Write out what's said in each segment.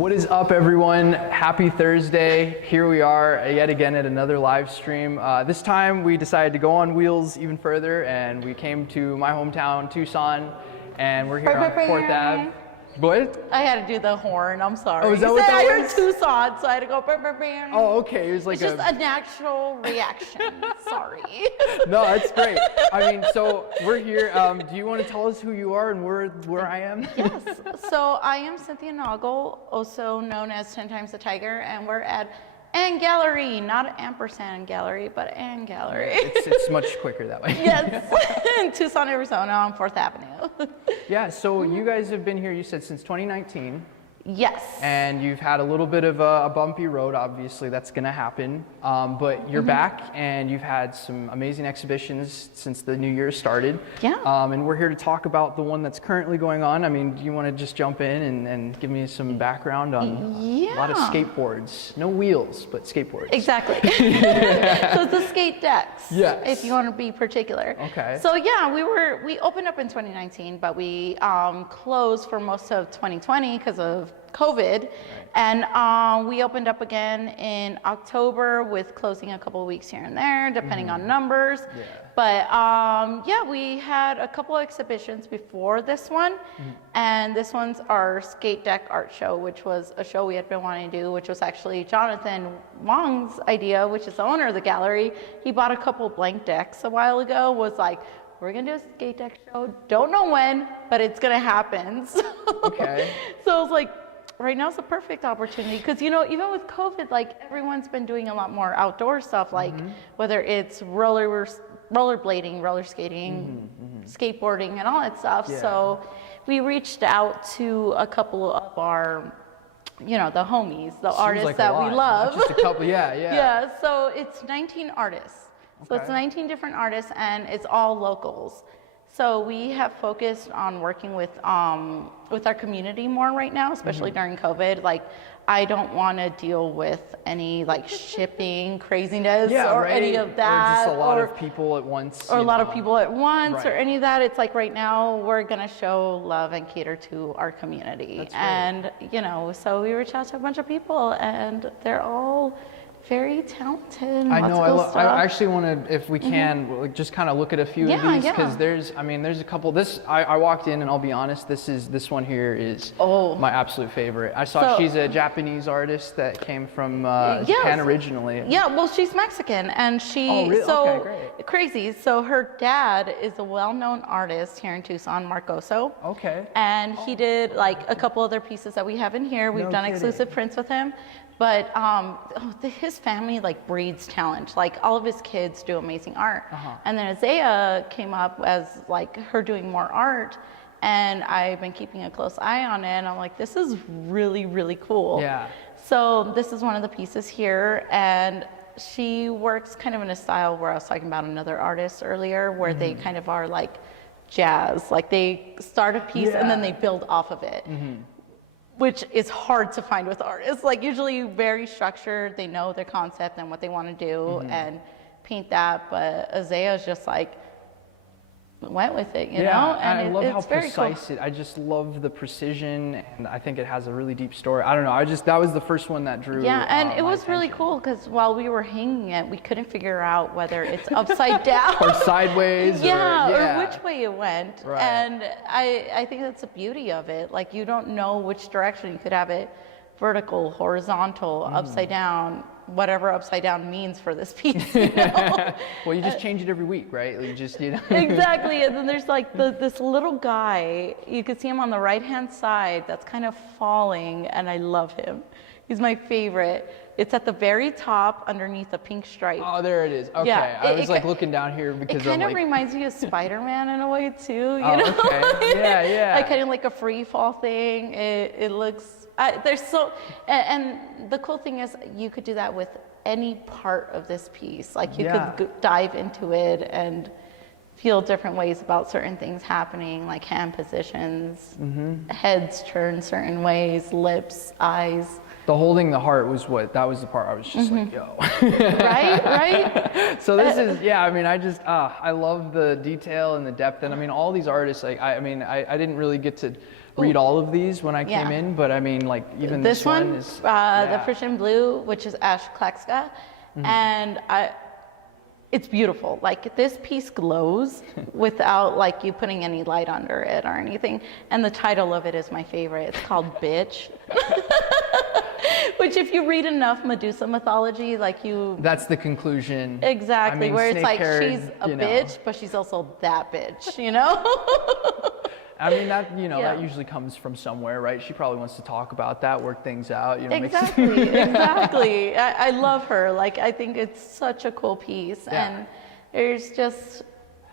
What is up, everyone? Happy Thursday. Here we are yet again at another live stream. This time we decided to go on wheels even further, and we came to my hometown, Tucson, and we're here on 4th Ave. What? I had to do the horn. I'm sorry. Oh, is that what that I was? heard Tucson, so I had to go. Bam, bam, bam. Oh, okay. It was like it's just a natural reaction. Sorry. No, that's great. I mean, so we're here. Do you want to tell us who you are and where I am? Yes. So I am Cynthia Noggle, also known as 10 Times the Tiger, and we're at Ann Gallery, not Ampersand Gallery, but Ann Gallery. It's much quicker that way. Yes, in Tucson, Arizona, on 4th Avenue. Yeah. So you guys have been here, you said, since 2019. Yes. And you've had a little bit of a bumpy road, obviously that's gonna happen, but you're back and you've had some amazing exhibitions since the new year started. Yeah. And we're here to talk about the one that's currently going on. I mean, do you wanna just jump in and give me some background on a lot of skateboards? No wheels, but skateboards. Exactly. So it's the skate decks. Yes. If you want to be particular. Okay. So yeah, we opened up in 2019, but we closed for most of 2020 because of COVID, and we opened up again in October with closing a couple of weeks here and there, depending on numbers. Yeah. But yeah, we had a couple of exhibitions before this one, and this one's our skate deck art show, which was a show we had been wanting to do, which was actually Jonathan Wong's idea, which is the owner of the gallery. He bought a couple blank decks a while ago, was like, we're gonna do a skate deck show, don't know when, but it's gonna happen. So, Okay. so I was like, right now is a perfect opportunity, because even with COVID, like everyone's been doing a lot more outdoor stuff, like whether it's rollerblading, roller skating, skateboarding, and all that stuff. Yeah. So we reached out to a couple of our, the homies, the artists like that a lot, we love. not just a couple, yeah. Yeah, so it's 19 artists. So it's Okay. 19 different artists, and it's all locals. So we have focused on working with our community more right now, especially during COVID. Like, I don't want to deal with any like shipping craziness or right. any of that, or just a lot of people at once. or a you lot of know. people at once, or Right. any of that. It's like right now we're gonna show love and cater to our community, That's right. and so we reached out to a bunch of people, and they're all very talented. I lots know. of cool stuff. I actually want to, if we can, like, just kind of look at a few of Yeah, these, yeah. because there's a couple. I walked in, and I'll be honest, this one here is my absolute favorite. I saw So- she's a Japanese artist that came from Yes. Japan originally. Yeah, well, she's Mexican, and she Oh, really? so Okay, great. crazy. So her dad is a well-known artist here in Tucson, Marcoso. Okay. And he did like a couple other pieces that we have in here. We've No done kidding. exclusive prints with him. But his family like breeds talent. Like all of his kids do amazing art. And then Isaiah came up as like her doing more art. And I've been keeping a close eye on it. And I'm like, this is really, really cool. Yeah. So this is one of the pieces here. And she works kind of in a style where I was talking about another artist earlier, where they kind of are like jazz. Like they start a piece and then they build off of it. Which is hard to find with artists. Like usually very structured, they know their concept and what they want to do and paint that, but Isaiah's just like went with it, you know? And I love how it's very precise cool. I just love the precision, and I think it has a really deep story. I don't know, that was the first one that drew Yeah, and it my was really attention. cool because while we were hanging it, we couldn't figure out whether it's upside down Or sideways, or which way it went. Right. And I think that's the beauty of it. Like you don't know which direction. You could have it vertical, horizontal, upside down, whatever upside down means for this piece. You know? Well, you just change it every week, right? You just, Exactly. And then there's like this little guy, you can see him on the right hand side that's kind of falling, and I love him. He's my favorite. It's at the very top underneath a pink stripe. Oh, there it is. Okay. Yeah, I was like looking down here because It kind I'm of like, reminds me of Spider-Man in a way too, you oh, know? okay. Yeah. Like kind of like a free fall thing. It looks, there's so, and the cool thing is you could do that with any part of this piece. Like you could dive into it and feel different ways about certain things happening, like hand positions, heads turn certain ways, lips, eyes. The holding the heart was that was the part I was just like, yo. Right? So this is, I mean, I love the detail and the depth. And I mean, all these artists, like, I didn't really get to read all of these when I came Yeah. in, but I mean, like even This one, is the yeah. Prussian blue, which is Ash Klaxka, and it's beautiful. Like this piece glows without like you putting any light under it or anything. And the title of it is my favorite. It's called Bitch. Which if you read enough Medusa mythology, like you... That's the conclusion. Exactly, I mean, where it's like snake-haired, she's a you know. bitch, but she's also that bitch, you know? I mean, that, you know, Yeah. that usually comes from somewhere, right? She probably wants to talk about that, work things out, you know. Exactly, exactly. I love her. Like, I think it's such a cool piece. Yeah. And there's just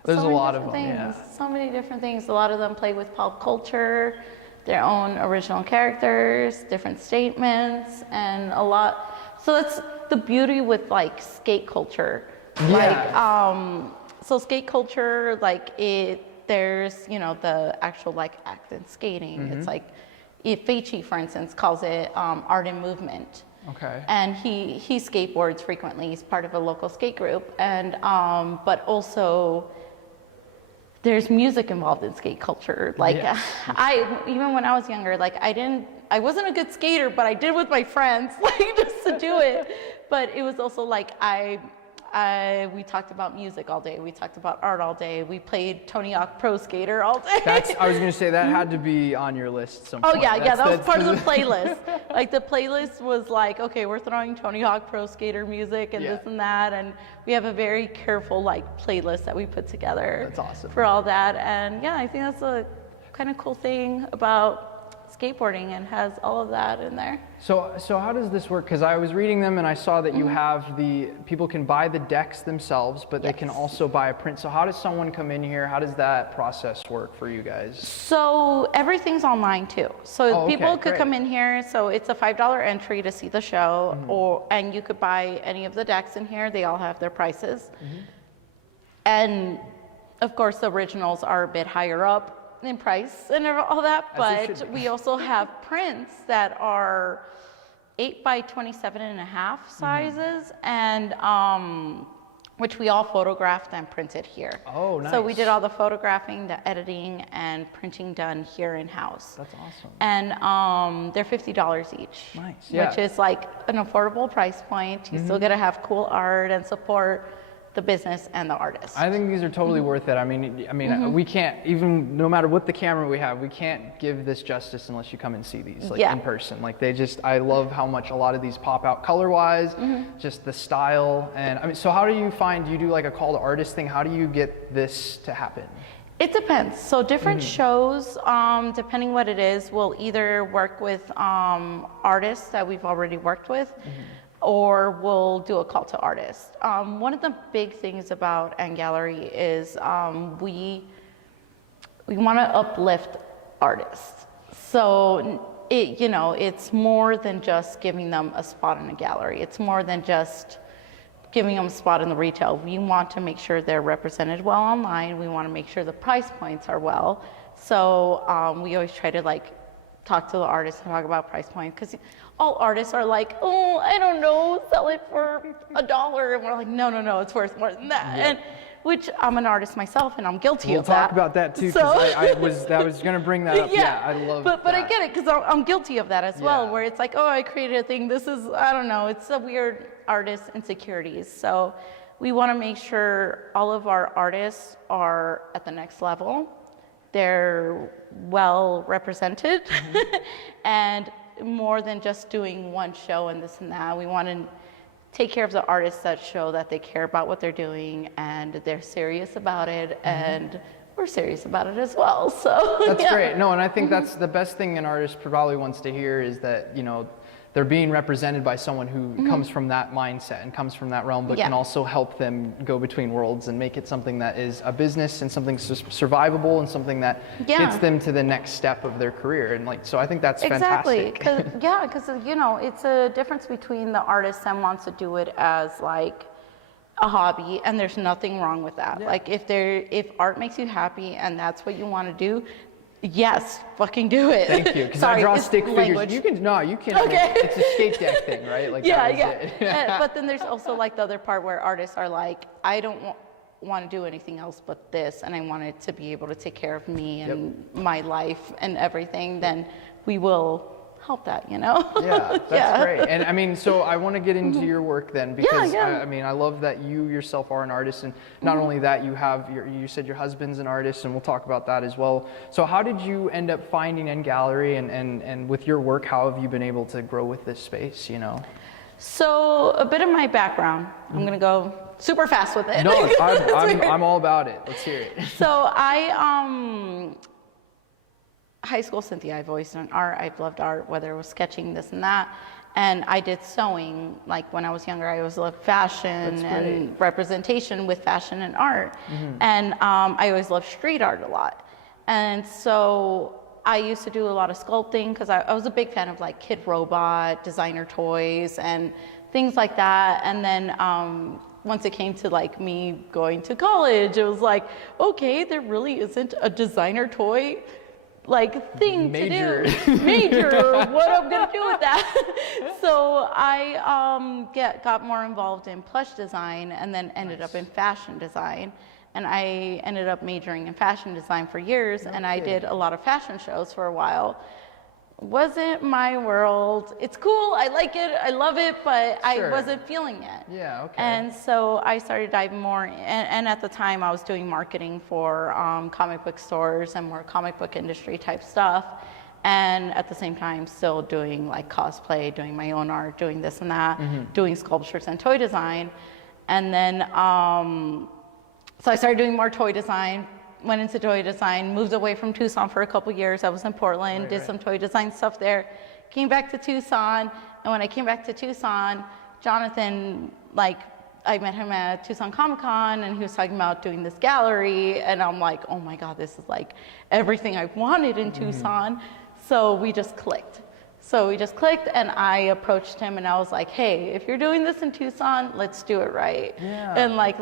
There's so a many lot of different them, things. yeah. So many different things. A lot of them play with pop culture, their own original characters, different statements, and a lot. So that's the beauty with like skate culture. Yeah. So skate culture, like there's, you know, the actual like act in skating. It's like, Feichi, for instance, calls it art and movement. Okay. And he skateboards frequently. He's part of a local skate group. And, but also there's music involved in skate culture. Like Yes. even when I was younger, like I wasn't a good skater, but I did with my friends, like just to do it. But it was also like we talked about music all day. We talked about art all day. We played Tony Hawk Pro Skater all day. I was going to say that had to be on your list some Oh point. yeah, yeah, that was that's part of the playlist. Like the playlist was like, okay, we're throwing Tony Hawk Pro Skater music and Yeah. this and that, and we have a very careful like playlist that we put together. That's awesome. For all that, and yeah, I think that's a kind of cool thing about skateboarding and has all of that in there. So how does this work? Because I was reading them and I saw that you have people can buy the decks themselves, but they can Yes. also buy a print. So how does someone come in here? How does that process work for you guys? So everything's online too. So Oh, okay, people could great. come in here. So it's a $5 entry to see the show, and you could buy any of the decks in here. They all have their prices. And of course, the originals are a bit higher up in price and all that, As they but should be. we also have prints that are 8 by 27.5 sizes, and which we all photographed and printed here. Oh, So we nice. did all the photographing, the editing, and printing done here in house. That's awesome. And they're $50 each. Nice, yeah. Which is like an affordable price point. You still get to have cool art and support the business and the artist. I think these are totally worth it. I mean, we can't, even no matter what the camera we have, we can't give this justice unless you come and see these like Yeah. in person. Like I love how much a lot of these pop out color-wise, just the style. And I mean, so how do you do like a call to artist thing? How do you get this to happen? It depends. So different shows, depending what it is, will either work with artists that we've already worked with, or we'll do a call to artists. One of the big things about Ant Gallery is we want to uplift artists. So it's more than just giving them a spot in a gallery. It's more than just giving them a spot in the retail. We want to make sure they're represented well online. We want to make sure the price points are well. So we always try to like talk to the artists and talk about price points, because all artists are like, oh, I don't know, sell it for $1. And we're like, no, it's worth more than that. And which I'm an artist myself and I'm guilty We'll of that. talk about that too, So- because I was going to bring that up. Yeah, I love but that. I get it, because I'm guilty of that as well, Yeah. where it's like, oh, I created a thing. This is, I don't know, it's a weird artist insecurities. So we want to make sure all of our artists are at the next level. They're well represented, and more than just doing one show and this and that. We want to take care of the artists that show that they care about what they're doing and they're serious about it, and we're serious about it as well. So That's yeah. great. No, and I think that's the best thing an artist probably wants to hear, is that, they're being represented by someone who comes from that mindset and comes from that realm, but can Yeah. also help them go between worlds and make it something that is a business and something survivable and something that Yeah. gets them to the next step of their career. And so I think that's Exactly, fantastic. because it's a difference between the artist that wants to do it as like a hobby, and there's nothing wrong with that. Yeah. Like if art makes you happy and that's what you want to do, yes, fucking do it. Thank you, because I Sorry, draw it's stick figures. language. You can. Okay. It's a skate deck thing, right? Like Yeah, that was yeah. it. But then there's also like the other part where artists are like, I don't want, want to do anything else but this, and I wanted to be able to take care of me and my life and everything, then we will help that, you know? Yeah, that's great. And I mean, so I want to get into your work then, because I mean, I love that you yourself are an artist, and not only that, you have you said your husband's an artist, and we'll talk about that as well. So how did you end up finding N Gallery, and with your work, how have you been able to grow with this space, you know? So a bit of my background, I'm gonna go super fast with it. No, I'm all about it. Let's hear it. So high school Cynthia, I've always done art. I've loved art, whether it was sketching, this and that. And I did sewing. Like when I was younger, I always loved fashion and representation with fashion and art. And I always loved street art a lot. And so I used to do a lot of sculpting because I was a big fan of like Kid Robot, designer toys, and things like that. And then once it came to like me going to college, it was like, okay, there really isn't a designer toy like thing to do. Major, what I'm gonna do with that. So I got more involved in plush design, and then ended up in fashion design. And I ended up majoring in fashion design for years, and I did a lot of fashion shows for a while. Wasn't my world. It's cool, I like it, I love it, but I wasn't feeling it. Yeah, okay. And so I started diving more, and at the time I was doing marketing for comic book stores and more comic book industry type stuff. And at the same time still doing like cosplay, doing my own art, doing this and that, doing sculptures and toy design. And then, so I started doing more toy design, went into toy design, moved away from Tucson for a couple years. I was in Portland, did some toy design stuff there, came back to Tucson. And when I came back to Tucson, Jonathan, like, I met him at Tucson Comic Con, and he was talking about doing this gallery. And I'm like, oh my God, this is like everything I wanted in Tucson. So we just clicked. And I approached him, and I was like, hey, if you're doing this in Tucson, let's do it right. And like,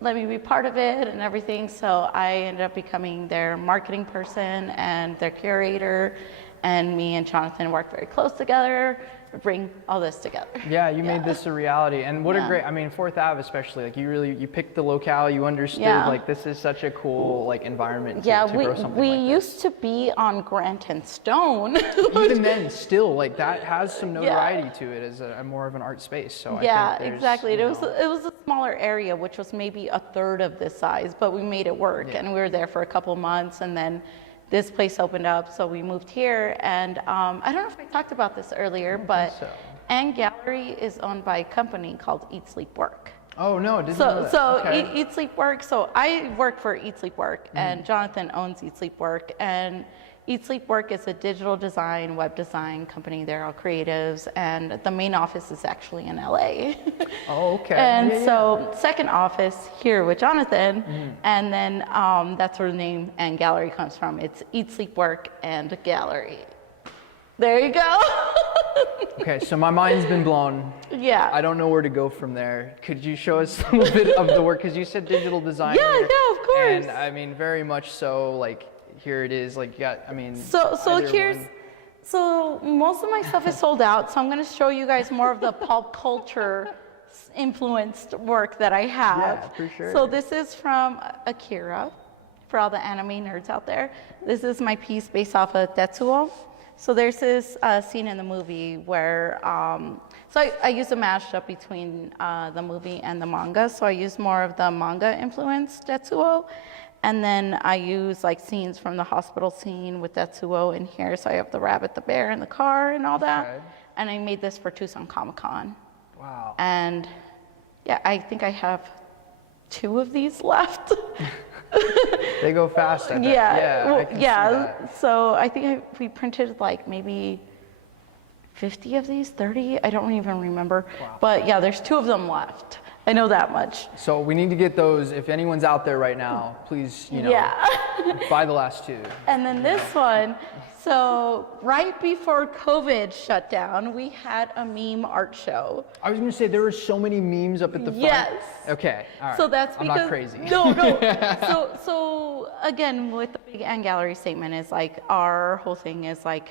let me be part of it and everything. So I ended up becoming their marketing person and their curator, and me and Jonathan worked very close together to bring all this together. Yeah, you made this a reality. And what a great, I mean, 4th Ave especially, like you picked the locale, you understood like this is such a cool like environment to grow something we like used to be on Grant and Stone. Even then, still, like that has some notoriety to it as a more of an art space. So I think exactly. It was a smaller area, which was maybe a third of this size, but we made it work, and we were there for a couple months, and then this place opened up, so we moved here. And I don't know if I talked about this earlier, but N Gallery is owned by a company called Eat Sleep Work. Oh no, didn't know that. So Eat Sleep Work. So I work for Eat Sleep Work, and Jonathan owns Eat Sleep Work. And Eat Sleep Work is a digital design, web design company. They're all creatives, and the main office is actually in LA. Oh, okay. And second office here with Jonathan, and then that's where the name N Gallery comes from. It's Eat Sleep Work and Gallery. There you go. Okay, so my mind's been blown. Yeah. I don't know where to go from there. Could you show us a little bit of the work? Because you said digital design. Yeah, of course. And I mean, very much so. Like here it is. Like So most of my stuff is sold out. So I'm going to show you guys more of the pulp culture influenced work that I have. Yeah, for sure. So this is from Akira, for all the anime nerds out there. This is my piece based off of Tetsuo. So there's this scene in the movie where, so I used a mashup between the movie and the manga. So I used more of the manga influenced Tetsuo. And then I use like scenes from the hospital scene with Tetsuo in here. So I have the rabbit, the bear, and the car and all that. Okay. And I made this for Tucson Comic Con. Wow. And yeah, I think I have 2 of these left. They go fast. I bet. I can see that. So I think we printed like maybe 50 of these, 30. I don't even remember. Wow. But yeah, there's 2 of them left. I know that much. So we need to get those. If anyone's out there right now, please, buy the last 2. And then this one. So right before COVID shut down, we had a meme art show. I was going to say there were so many memes up at the front. Yes. Okay. All right. So that's because I'm not crazy. No. So again, with the big N Gallery statement is like our whole thing is like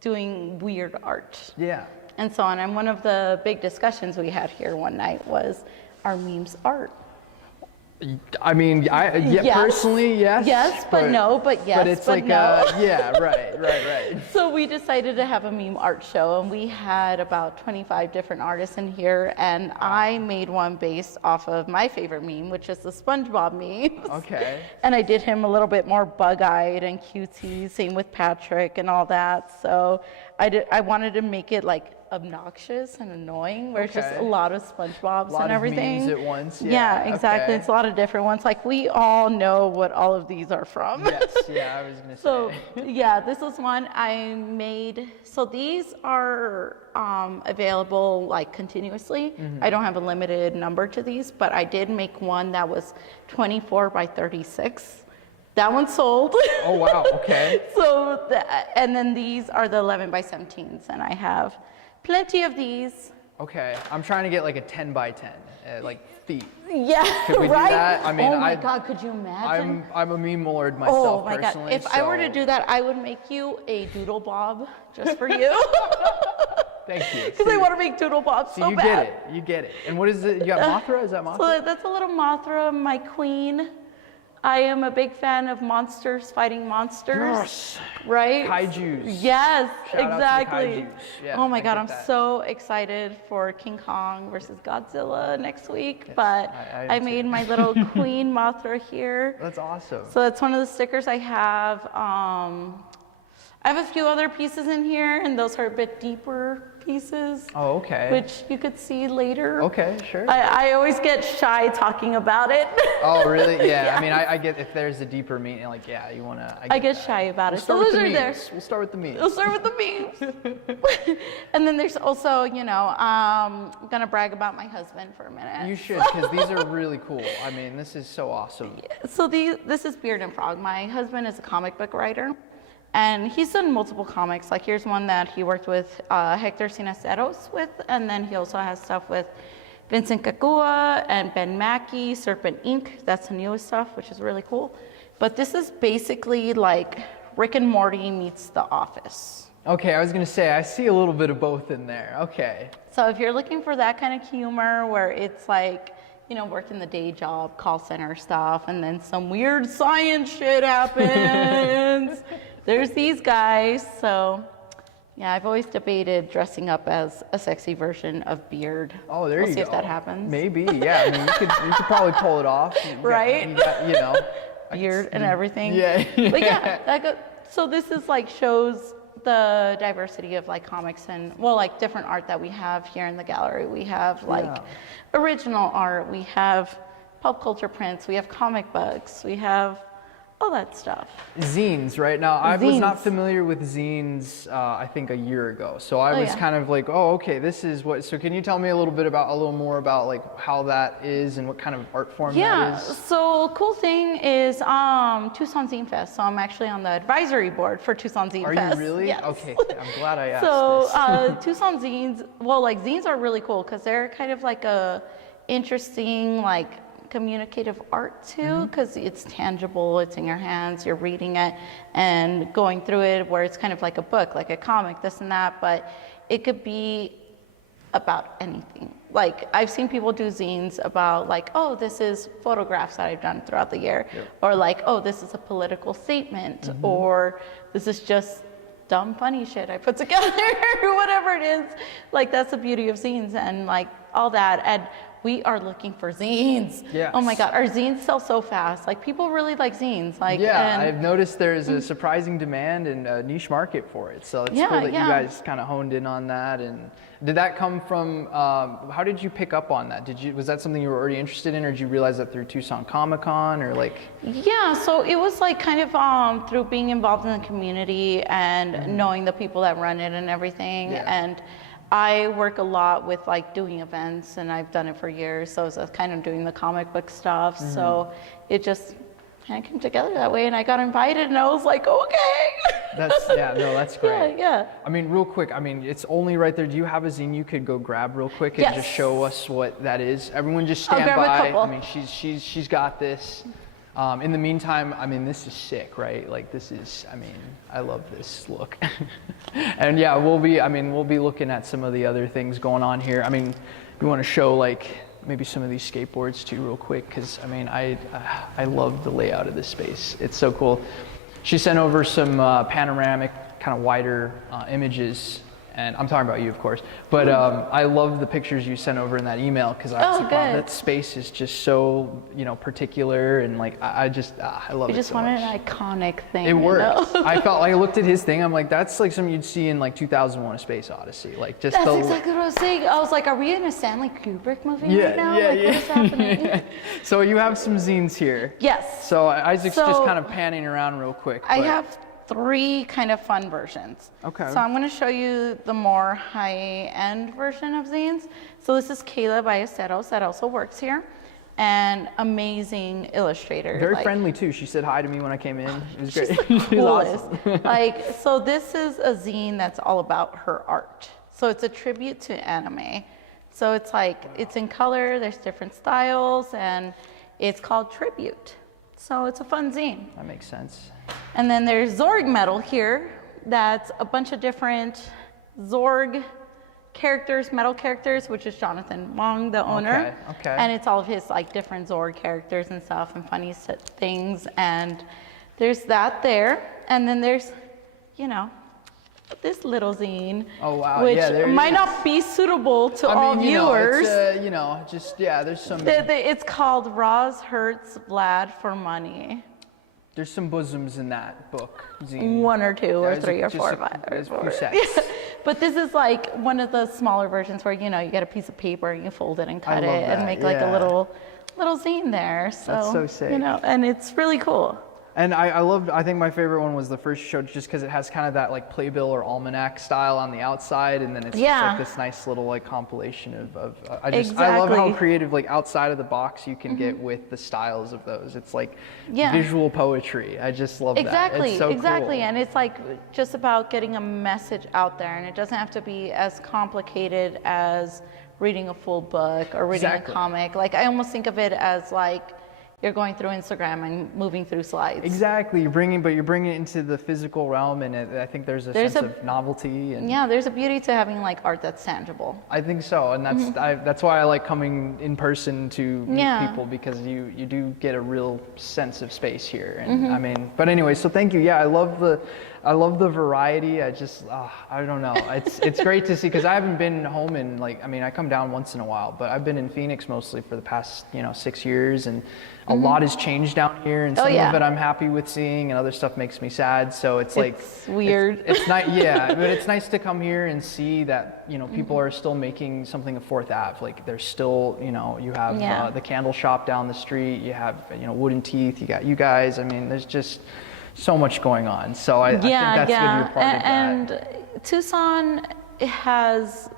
doing weird art. Yeah. And so on. And one of the big discussions we had here one night was, are memes art? I mean, yeah, Yes. personally, yes. Yes, but no, but yes, But it's but like, no. yeah, right. So we decided to have a meme art show, and we had about 25 different artists in here, and I made one based off of my favorite meme, which is the SpongeBob meme. Okay. And I did him a little bit more bug-eyed and cutesy, same with Patrick and all that. So I wanted to make it like obnoxious and annoying, where it's just Okay. a lot of SpongeBob's A lot and of everything. memes at once. Yeah, exactly. Okay. It's a lot of different ones. Like we all know what all of these are from. Yes, yeah, I was gonna say. So yeah, this is one I made. So these are available like continuously. Mm-hmm. I don't have a limited number to these, but I did make one that was 24 by 36. That one sold. Oh wow, okay. So, and then these are the 11 by 17s, and I have plenty of these. Okay, I'm trying to get like a 10 by 10, like feet. Yeah, Could we do right? that? I mean, oh my God, could you imagine? I'm a meme lord myself Oh my God, personally. if I were to so do that, I would make you a doodle bob just for you. Thank you. Because I want to make doodle bobs So so you bad. you get it. And what is it? You got Mothra? Is that Mothra? So that's a little Mothra, my queen. I am a big fan of monsters fighting monsters. Yes. Right? Kaijus. Yes, Shout out to the exactly. kaijus. Yeah, oh my I God, get I'm that. so excited for King Kong versus Godzilla next week. But I am I too. made my little Queen Mothra here. That's awesome. So that's one of the stickers I have. I have a few other pieces in here, and those are a bit deeper pieces, Oh, okay. which you could see later. Okay, sure. I always get shy talking about it. Oh, really? Yeah. Yes. I mean, I get if there's a deeper meaning, like, yeah, you wanna. I get that. shy about We'll it. start So with those the are there. memes. We'll start with the memes. We'll start with the memes. And then there's also, I'm gonna brag about my husband for a minute. You should, because these are really cool. I mean, this is so awesome. So this is Beard and Frog. My husband is a comic book writer, and he's done multiple comics. Like here's one that he worked with Hector Sinaceros with, and then he also has stuff with Vincent Kakua and Ben Mackey, Serpent Inc. That's the newest stuff, which is really cool. But this is basically like Rick and Morty meets The Office. Okay, I was gonna say I see a little bit of both in there. Okay. So if you're looking for that kind of humor where it's like, working the day job, call center stuff, and then some weird science shit happens, there's these guys. So yeah, I've always debated dressing up as a sexy version of Beard. Oh, there we'll you see go. if that happens. Maybe, yeah. I mean, you could probably pull it off. Right? Beard and everything. Yeah. But yeah, so this is like shows the diversity of like comics and like different art that we have here in the gallery. We have like original art, we have pop culture prints, we have comic books, we have all that stuff. Zines, right? Now, I was not Zines. familiar with zines, I think a year ago. So I was yeah. kind of like, oh, okay, this is what, so can you tell me a little more about like how that is and what kind of art form Yeah, that is? so cool thing is Tucson Zine Fest. So I'm actually on the advisory board for Tucson Zine Are Fest. you really? Yes. Okay, I'm glad I asked So this. Tucson zines, zines are really cool because they're kind of like a interesting, like communicative art too, because it's tangible, it's in your hands, you're reading it and going through it, where it's kind of like a book, like a comic, this and that, but it could be about anything. Like I've seen people do zines about like, oh, this is photographs that I've done throughout the year, or like, oh, this is a political statement, or this is just dumb funny shit I put together, or whatever it is. Like that's the beauty of zines and like all that. And we are looking for zines. Yes. Oh my God, our zines sell so fast. Like people really like zines. Like Yeah, and I've noticed there's a surprising demand and a niche market for it. So it's Yeah, cool that yeah. you guys kind of honed in on that. And did that come from, how did you pick up on that? Was that something you were already interested in, or did you realize that through Tucson Comic Con, or like? Yeah, so it was like kind of through being involved in the community and knowing the people that run it and everything. Yeah. And I work a lot with like doing events, and I've done it for years. So I was kind of doing the comic book stuff. So it just kind of came together that way, and I got invited, and I was like, okay. That's great. Yeah. I mean, real quick, it's only right there. Do you have a zine you could go grab real quick and Yes. just show us what that is? Everyone just I'll stand grab a by. couple. I mean, she's got this. In the meantime, this is sick, right? Like this is, I love this look. And yeah, we'll be looking at some of the other things going on here. You want to show like maybe some of these skateboards too real quick, because I mean, I love the layout of this space. It's so cool. She sent over some panoramic, kind of wider images, and I'm talking about you, of course. But I love the pictures you sent over in that email, because I was like, wow, that space is just so, you know, particular, and like I love it. You just so wanted much. an iconic thing. It works. You know? I felt like I looked at his thing. I'm like, that's like something you'd see in like 2001: A Space Odyssey. Like just that's exactly what I was saying. I was like, are we in a Stanley Kubrick movie right now? Yeah, like, what is happening? So you have some zines here. Yes. So Isaac's just kind of panning around real quick. I have 3 kind of fun versions. Okay. So I'm going to show you the more high-end version of zines. So this is Kayla Ballesteros that also works here, and amazing illustrator. Very friendly too. She said hi to me when I came in. It was great. She's the coolest. Awesome. Like, so this is a zine that's all about her art. So it's a tribute to anime. So it's like, it's in color, there's different styles, and it's called Tribute. So it's a fun zine. That makes sense. And then there's Zorg Metal here. That's a bunch of different Zorg characters, metal characters, which is Jonathan Wong, the owner. Okay. And it's all of his like different Zorg characters and stuff and funny things. And there's that there. And then there's, you know, this little zine. Oh wow. Which yeah, might not be suitable to all viewers. It's, you know, just there's some. It's called Roz Hertz Vlad for Money. There's some bosoms in that book. Zine. 1 or 2 or 3 or 4 or 5. There's a few Yeah. sets. But this is like one of the smaller versions where, you know, you get a piece of paper and you fold it and cut it and make like a little zine there. So, that's so sick. You know, and it's really cool. And I think my favorite one was the first show, just because it has kind of that like playbill or almanac style on the outside, and then it's just like this nice little like compilation of I love how creative, like outside of the box you can get with the styles of those. It's like visual poetry. I just love that. It's so cool. And it's like just about getting a message out there, and it doesn't have to be as complicated as reading a full book or reading a comic. Like I almost think of it as like you're going through Instagram and moving through slides. Exactly, you're bringing it into the physical realm, and I think there's a sense of novelty. And there's a beauty to having like art that's tangible. I think so, and that's why I like coming in person to meet people, because you do get a real sense of space here. And I mean, but anyway, so thank you. Yeah, I love the variety. I just I don't know. It's great to see, because I haven't been home in like, I mean, I come down once in a while, but I've been in Phoenix mostly for the past 6 years, and a lot has changed down here, and some of it I'm happy with seeing, and other stuff makes me sad. So it's like weird. It's nice, but it's nice to come here and see that people are still making something of 4th Ave. Like there's still you have the candle shop down the street. You have Wooden Teeth. You got you guys. I mean, there's just so much going on. So I think that's good to be a part of that. And Tucson has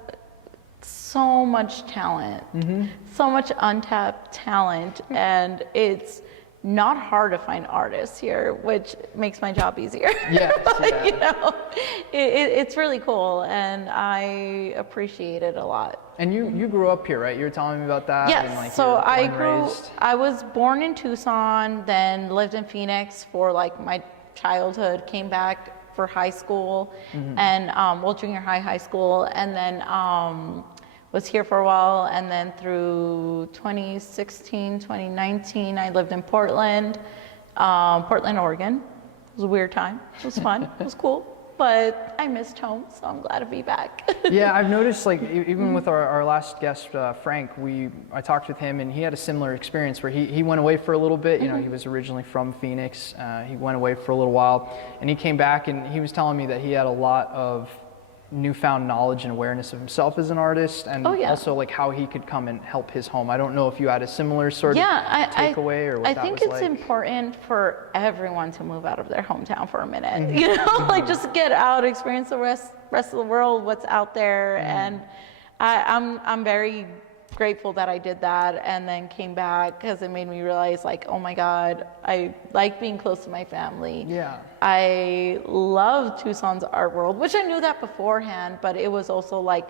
so much talent, so much untapped talent, and it's not hard to find artists here, which makes my job easier. It's really cool, and I appreciate it a lot. And you grew up here, right? You were telling me about that. Yes. And like So I was born in Tucson, then lived in Phoenix for like my childhood, came back for high school, and junior high school, and then was here for a while, and then through 2016, 2019, I lived in Portland, Oregon. It was a weird time. It was fun. It was cool, but I missed home, so I'm glad to be back. Yeah, I've noticed, like, even with our last guest, Frank, I talked with him, and he had a similar experience where he went away for a little bit. He was originally from Phoenix. He went away for a little while, and he came back, and he was telling me that he had a lot of newfound knowledge and awareness of himself as an artist, and also like how he could come and help his home. I don't know if you had a similar sort of takeaway or what that was like. I think it's important for everyone to move out of their hometown for a minute. Like just get out, experience the rest of the world, what's out there. And I'm very grateful that I did that and then came back, because it made me realize, like, oh my God, I like being close to my family. Yeah. I love Tucson's art world, which I knew that beforehand, but it was also like,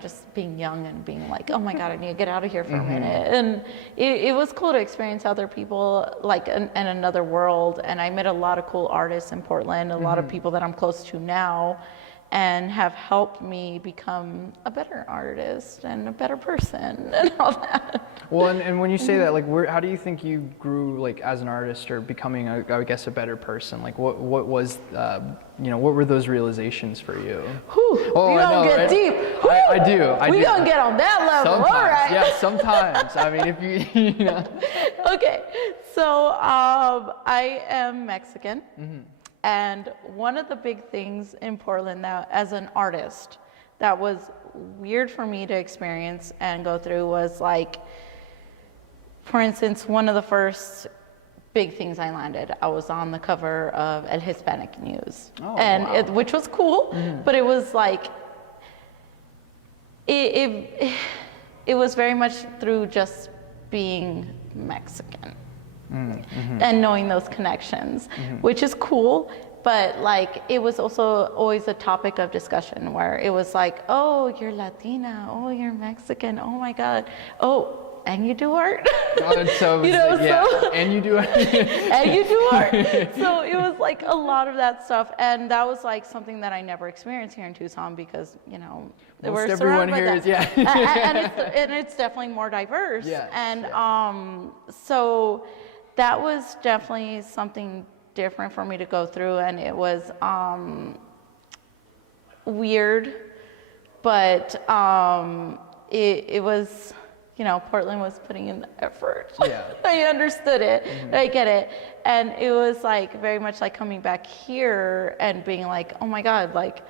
just being young and being like, oh my God, I need to get out of here for a minute. And it was cool to experience other people, like in another world. And I met a lot of cool artists in Portland, a lot of people that I'm close to now. and have helped me become a better artist and a better person and all that. Well, and when you say that, like, how do you think you grew, like, as an artist or becoming, I guess, a better person? Like, what was, what were those realizations for you? Whew, Oh, we I know, gonna get right? deep. I do. We gonna get on that level. Sometimes, All right. yeah, sometimes. I mean, if you know. Okay, so I am Mexican. And one of the big things in Portland that, as an artist, that was weird for me to experience and go through was like, for instance, one of the first big things I landed, I was on the cover of El Hispanic News, Oh, and wow. which was cool, but it was like, it was very much through just being Mexican. And knowing those connections, which is cool, but like it was also always a topic of discussion where it was like, oh, you're Latina, oh, you're Mexican, oh my God, oh, and you do art. So, You know, yeah, so- and you do And you do art. So it was like a lot of that stuff, and that was like something that I never experienced here in Tucson because Most we're everyone surrounded by here that. is, yeah. and it's definitely more diverse. Yes, And yes. so that was definitely something different for me to go through, and it was weird, but it was, Portland was putting in the effort. Yeah. I understood it. I get it. And it was like very much like coming back here and being like, oh my God, like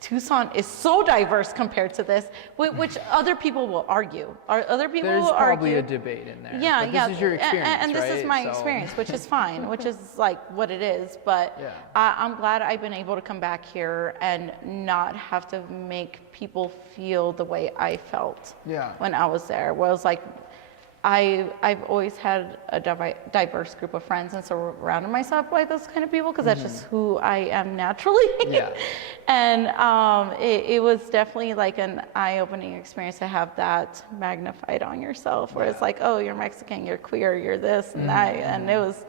Tucson is so diverse compared to this, which other people will argue. Other people There's will probably argue. a debate in there. Yeah, but yeah. This is your experience, and this is right? my So- experience, which is fine, which is like what it is. But Yeah. I'm glad I've been able to come back here and not have to make people feel the way I felt Yeah. when I was there. Where it was like, I've always had a diverse group of friends and surrounded myself by those kind of people because that's just who I am naturally. Yeah. And it was definitely like an eye-opening experience to have that magnified on yourself, where it's like, oh, you're Mexican, you're queer, you're this and that, and it was,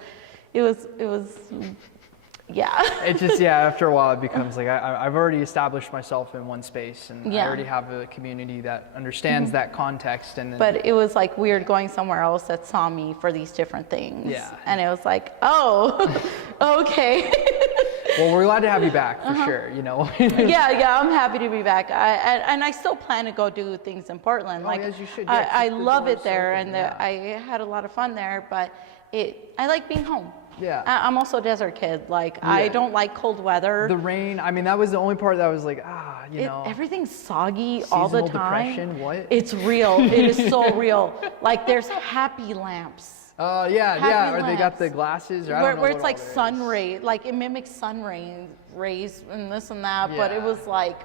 yeah. It just, yeah, after a while it becomes like I've already established myself in one space and I Yeah. already have a community that understands that context. And then, But it was like weird going somewhere else that saw me for these different things. Yeah. And it was like, oh, okay. well, we're glad to have you back for sure, Yeah, I'm happy to be back. And I still plan to go do things in Portland. Oh, Like, yes, you should. Yeah, I keep the love it doors there, open, and yeah. I had a lot of fun there. But I like being home. Yeah. I'm also a desert kid. Like, I Yeah. don't like cold weather. The rain, I mean, that was the only part that was like, Everything's soggy all the Seasonal time. depression, what? It's real. It is so real. Like, there's happy lamps. Yeah, Happy or they got lamps. the glasses, or I Where, don't know where what it's like all it sun is. ray, like it mimics sun rays and this and that, but it Yeah. was like,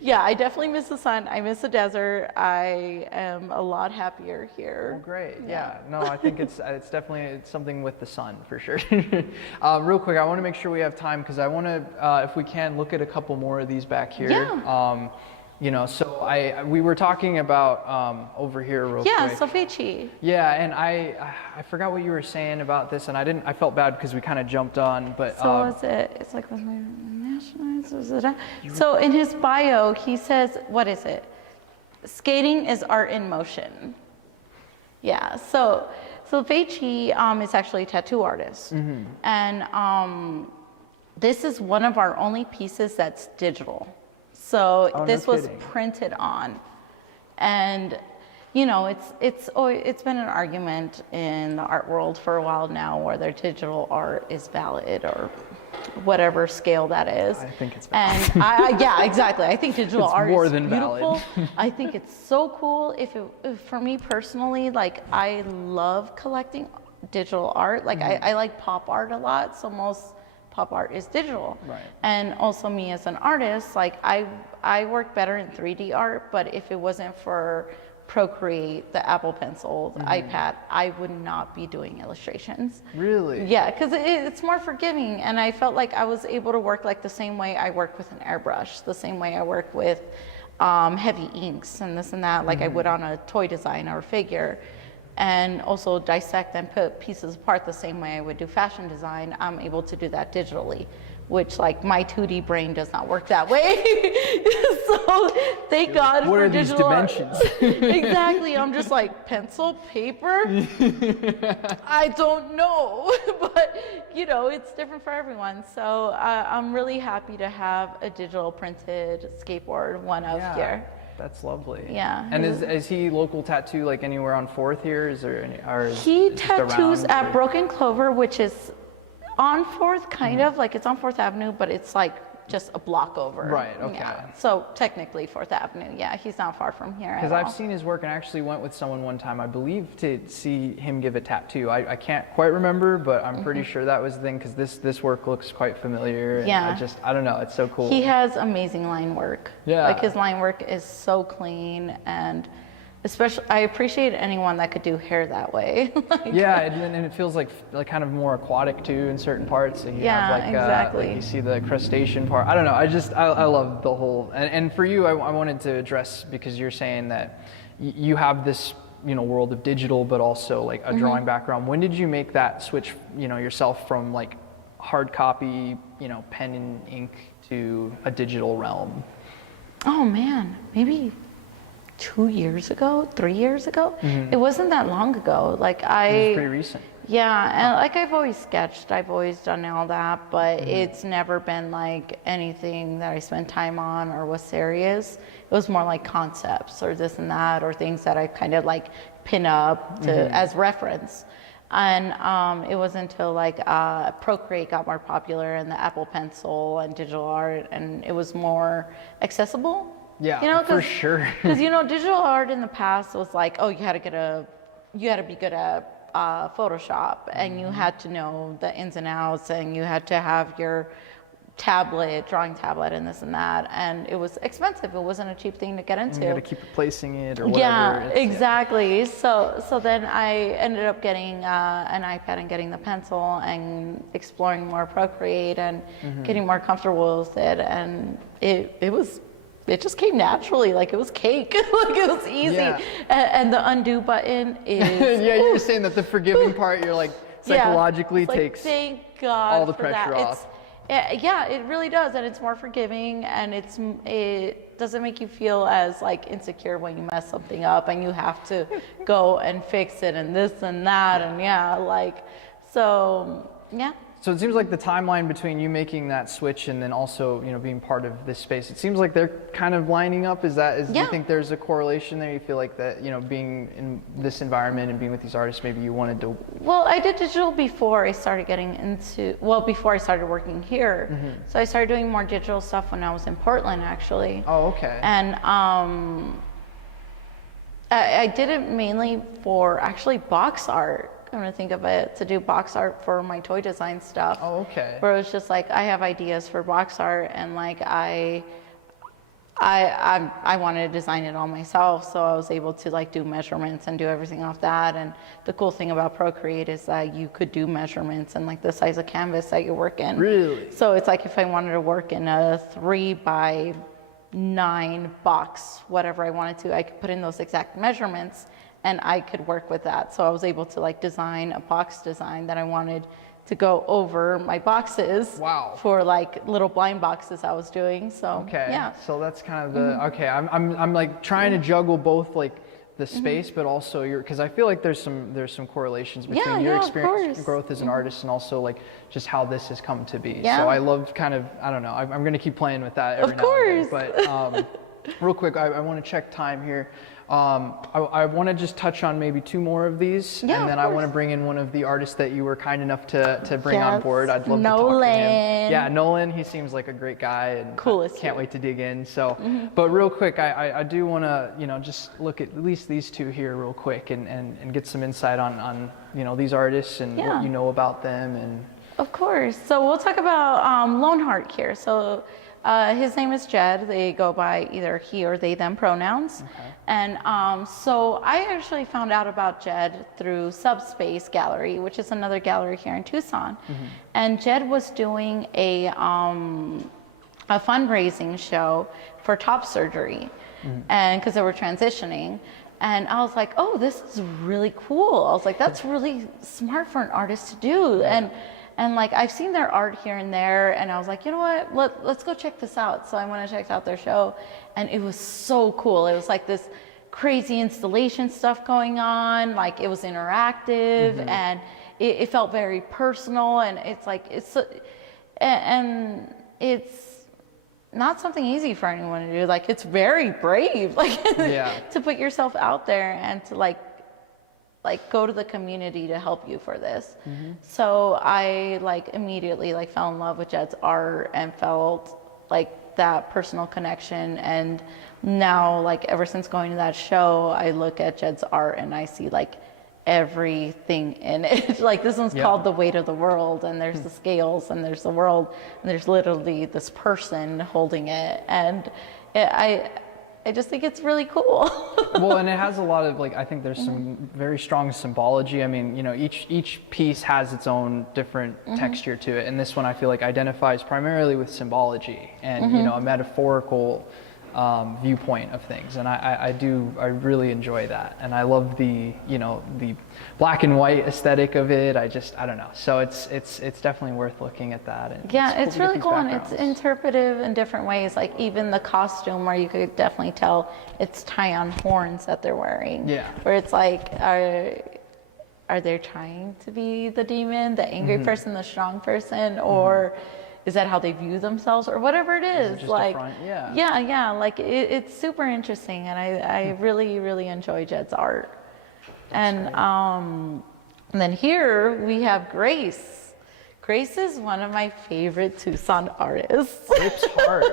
yeah, I definitely miss the sun. I miss the desert. I am a lot happier here. Well, great. Yeah. No, I think it's definitely something with the sun for sure. Real quick, I want to make sure we have time because I want to, if we can, look at a couple more of these back here. Yeah. So we were talking about over here real Yeah, quick. Sofici. Yeah, and I forgot what you were saying about this, and I felt bad because we kind of jumped on, but So is it? It's like, was my nationalized? So in his bio, he says, what is it? Skating is art in motion. Yeah. So Feichi is actually a tattoo artist, and this is one of our only pieces that's digital. So Oh, no this was kidding. printed on, and it's been an argument in the art world for a while now whether digital art is valid or whatever scale that is. I think it's valid. And yeah, exactly. I think digital It's art more is than valid. beautiful. I think it's so cool. If for me personally, like I love collecting digital art. Like I like pop art a lot, so most pop art is digital. Right. And also me as an artist, like I work better in 3D art, but if it wasn't for Procreate, the Apple Pencil, the iPad, I would not be doing illustrations. Really? Yeah, because it's more forgiving, and I felt like I was able to work like the same way I work with an airbrush, the same way I work with heavy inks and this and that, like I would on a toy design or figure. and also dissect and put pieces apart the same way I would do fashion design. I'm able to do that digitally, which like my 2D brain does not work that way. So thank God what for are these digital art. dimensions? Exactly. I'm just like, pencil, paper? I don't know. But, you know, it's different for everyone. So I'm really happy to have a digital printed skateboard, one of here. That's lovely. Yeah. And is he local tattoo like anywhere on 4th here? Is there any? Or is He it just tattoos around, at or- Broken Clover, which is on 4th, kind of. Like, it's on 4th Avenue, but it's like just a block over. Right, okay. Yeah. So technically 4th Avenue. Yeah, he's not far from here at Because all. I've seen his work and actually went with someone one time, I believe, to see him give a tattoo. I can't quite remember, but I'm pretty sure that was the thing, because this work looks quite familiar. And Yeah. I don't know, it's so cool. He has amazing line work. Yeah. Like, his line work is so clean, and especially I appreciate anyone that could do hair that way. Like, Yeah, and it feels like kind of more aquatic too in certain parts. And you Yeah, have like, exactly. like you see the crustacean part. I don't know. I love the whole. And for you, I wanted to address, because you're saying that you have this, you know, world of digital, but also like a drawing background. When did you make that switch, you know, yourself from like hard copy, you know, pen and ink to a digital realm? Oh man, maybe 2 years ago, 3 years ago. It wasn't that long ago. Like It was pretty recent. Yeah, and like I've always sketched, I've always done all that, but it's never been like anything that I spent time on or was serious. It was more like concepts or this and that, or things that I kind of like pin up to as reference. And it wasn't until like Procreate got more popular, and the Apple Pencil and digital art, and it was more accessible. Yeah, You know, for sure. Because, you know, digital art in the past was like, oh, you had to be good at Photoshop, and you had to know the ins and outs, and you had to have your drawing tablet, and this and that, and it was expensive. It wasn't a cheap thing to get into. You got to keep replacing it or whatever. Yeah, It's- exactly. So then I ended up getting an iPad and getting the pencil and exploring more Procreate and getting more comfortable with it, and it just came naturally, like it was cake. Like, it was easy. Yeah. And the undo button is Yeah, you're saying that the forgiving part, you're like, psychologically it's like, takes thank God all the for that. pressure off. Yeah, it really does, and it's more forgiving, and it doesn't make you feel as like insecure when you mess something up and you have to go and fix it and this and that, and yeah. So it seems like the timeline between you making that switch and then also, you know, being part of this space, it seems like they're kind of lining up. Do you Yeah. think there's a correlation there? You feel like that, you know, being in this environment and being with these artists, maybe you wanted to. Well, I did digital before I started before I started working here. So I started doing more digital stuff when I was in Portland, actually. Oh, okay. And I did it mainly for actually box art. I'm gonna think of it, to do box art for my toy design stuff. Oh, okay. Where it was just like, I have ideas for box art, and like I wanted to design it all myself, so I was able to like do measurements and do everything off that. And the cool thing about Procreate is that you could do measurements and like the size of canvas that you work in. Really? So it's like, if I wanted to work in a 3x9 box, whatever I wanted to, I could put in those exact measurements and I could work with that. So I was able to like design a box design that I wanted to go over my boxes. Wow. For like little blind boxes I was doing. So Okay. yeah. So that's kind of the okay. I'm like trying to juggle both like the Mm-hmm. space, but also because I feel like there's some correlations between Yeah, your yeah, of experience, course. growth as an artist, and also like just how this has come to be. Yeah. So I love kind of, I don't know. I'm gonna keep playing with that every Of now and then. course. But real quick, I want to check time here. I want to just touch on maybe 2 more of these, Yeah, and then of I want to course. bring in one of the artists that you were kind enough to bring on Yes, board. I'd love to talk to him. Nolan. Yeah, Nolan. He seems like a great guy, and Coolest can't dude. wait to dig in. So, but real quick, I do want to, you know, just look at least these 2 here real quick and get some insight on you know, these artists and Yeah. what you know about them. And Of course. So we'll talk about Lone Heart here. So his name is Jed. They go by either he or they them pronouns. Okay. And so I actually found out about Jed through Subspace Gallery, which is another gallery here in Tucson. And Jed was doing a fundraising show for top surgery, and because they were transitioning. And I was like, oh, this is really cool. I was like, that's really smart for an artist to do. And like, I've seen their art here and there, and I was like, you know what, let's go check this out. So I went and checked out their show, and it was so cool. It was like this crazy installation stuff going on, like it was interactive, and it felt very personal, and it's like, and it's not something easy for anyone to do. Like, it's very brave, like to put yourself out there and to like go to the community to help you for this. So I like immediately like fell in love with Jed's art and felt like that personal connection. And now, like, ever since going to that show, I look at Jed's art and I see like everything in it. Like, this one's called The Weight of the World, and there's the scales, and there's the world, and there's literally this person holding it. And I just think it's really cool. Well, and it has a lot of, like, I think there's some very strong symbology. I mean, you know, each piece has its own different texture to it, and this one I feel like identifies primarily with symbology and you know, a metaphorical viewpoint of things, and I really enjoy that, and I love the, you know, the black and white aesthetic of it. I don't know, so it's definitely worth looking at that. And it's really cool, and it's interpretive in different ways. Like, even the costume, where you could definitely tell it's tie-on horns that they're wearing. Where it's like, are they trying to be the demon, the angry person, the strong person, or is that how they view themselves, or whatever it is? Like, like it's super interesting, and I really, really enjoy Jed's art. And then here we have Grace. Grace is one of my favorite Tucson artists. It's hard.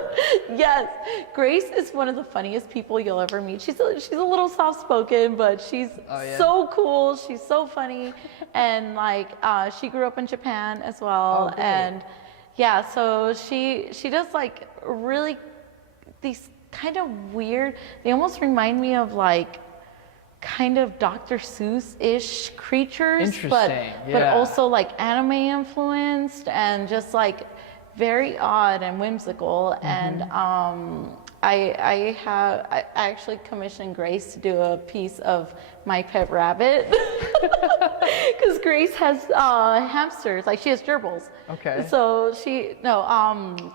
Yes, Grace is one of the funniest people you'll ever meet. She's a little soft-spoken, but she's so cool. She's so funny, and like she grew up in Japan as well, and yeah, so she does like really these kind of weird, they almost remind me of like kind of Dr. Seuss-ish creatures, but also like anime influenced, and just like very odd and whimsical. And I actually commissioned Grace to do a piece of my pet rabbit, because Grace has hamsters, like she has gerbils. Okay. So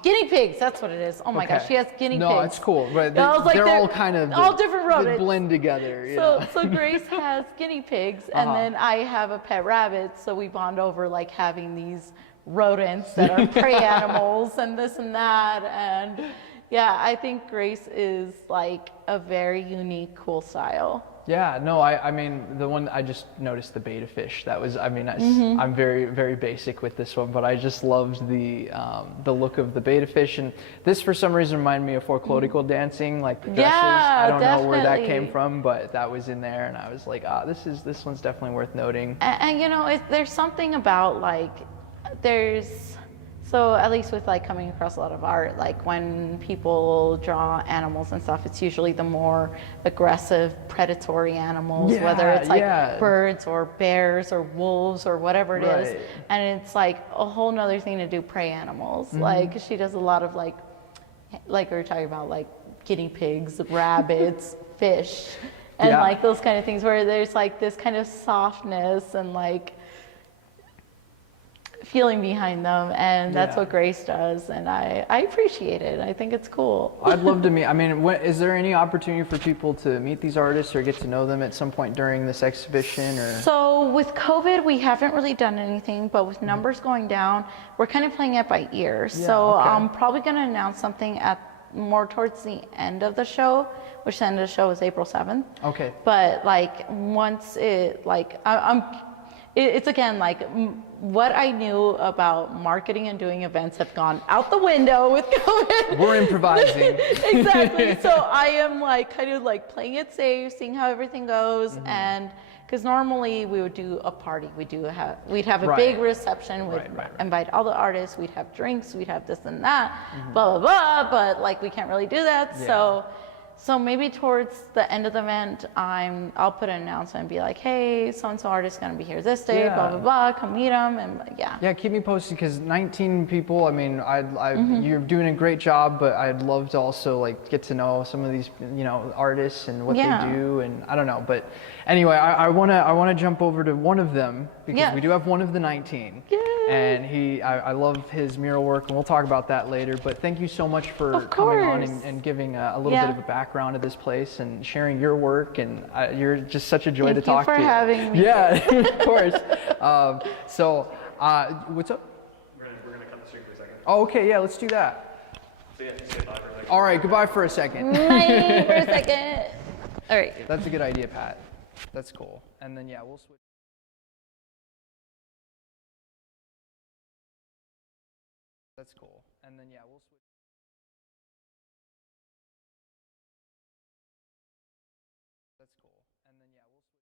guinea pigs, that's what it is. Oh my gosh, she has guinea pigs. No, it's cool, but they're all kind of all different rodents. They blend together. So Grace has guinea pigs, and then I have a pet rabbit. So we bond over like having these rodents that are prey animals and this and that. And yeah, I think Grace is like a very unique, cool style. Yeah, no, I mean, the one I just noticed, the betta fish. That was, I mean, I'm very, very basic with this one, but I just loved the look of the betta fish. And this, for some reason, reminded me of folklorical dancing, like the dresses. I don't know where that came from, but that was in there, and I was like, this one's definitely worth noting. And you know, there's something about like, so at least with like coming across a lot of art, like when people draw animals and stuff, it's usually the more aggressive, predatory animals, whether it's like birds or bears or wolves or whatever it is. And it's like a whole nother thing to do prey animals. Like, she does a lot of like we were talking about, like guinea pigs, rabbits, fish, and like those kind of things where there's like this kind of softness and like feeling behind them, and that's what Grace does, and I appreciate it. I think it's cool. I'd love to meet, I mean, is there any opportunity for people to meet these artists or get to know them at some point during this exhibition? Or So with COVID, we haven't really done anything, but with numbers going down, we're kind of playing it by ear. So I'm probably going to announce something more towards the end of the show, which the end of the show is April 7th. Okay. But like once it, like it's again like what I knew about marketing and doing events have gone out the window with COVID. We're improvising. Exactly. So I am like kind of like playing it safe, seeing how everything goes, and because normally we would do a party, we'd have a big reception, we'd invite all the artists, we'd have drinks, we'd have this and that, blah blah blah. But like we can't really do that, so So maybe towards the end of the event, I'll put an announcement and be like, hey, so-and-so artist is going to be here this day, Yeah. blah, blah, blah, come meet them, and yeah. Yeah, keep me posted because 19 people, I mean, you're doing a great job, but I'd love to also like get to know some of these, artists and what Yeah. they do, and I don't know. But anyway, I wanna jump over to one of them because Yeah. we do have one of the 19. Yay. And I love his mural work, and we'll talk about that later. But thank you so much for coming on course. and giving a little Yeah. bit of a background of this place and sharing your work. And you're just such a joy to Thank you talk for to. having me. Yeah, of course. What's up? We're gonna cut the stream for a second. Oh, okay, yeah, let's do that. So yeah, just say bye for a second. All right, goodbye for a second. Bye for a second. All right. That's a good idea, Pat. That's cool. And then, yeah, we'll switch. That's cool. And then, yeah, we'll switch. That's cool. And then, yeah, we'll switch. That's cool. And then, yeah, we'll switch.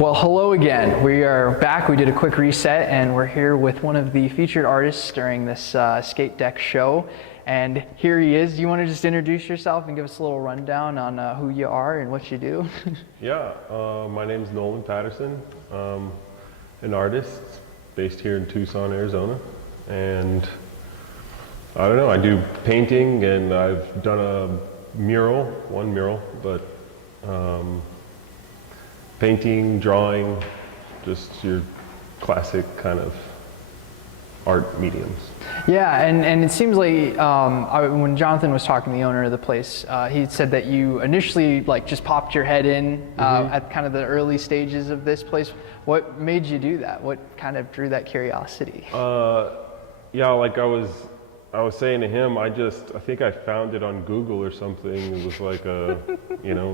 Well, hello again. We are back. We did a quick reset, and we're here with one of the featured artists during this skate deck show. And here he is. Do you want to just introduce yourself and give us a little rundown on who you are and what you do? Yeah, my name is Nolan Patterson. An artist based here in Tucson, Arizona. And I don't know, I do painting and I've done one mural, but painting, drawing, just your classic kind of art mediums. Yeah, and it seems like when Jonathan was talking, the owner of the place, he said that you initially like just popped your head in at kind of the early stages of this place. What made you do that? What kind of drew that curiosity? Yeah, like I was saying to him, I think I found it on Google or something. It was like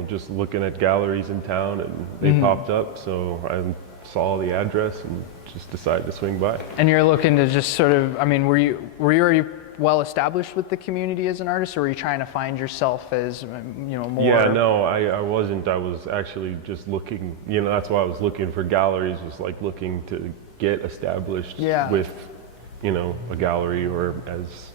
just looking at galleries in town and they popped up. So I saw the address and just decided to swing by. And you're looking to just sort of, I mean, were you already well established with the community as an artist, or were you trying to find yourself as, more? Yeah, no, I wasn't. I was actually just looking, that's why I was looking for galleries, was like looking to get established Yeah. with, a gallery, or as,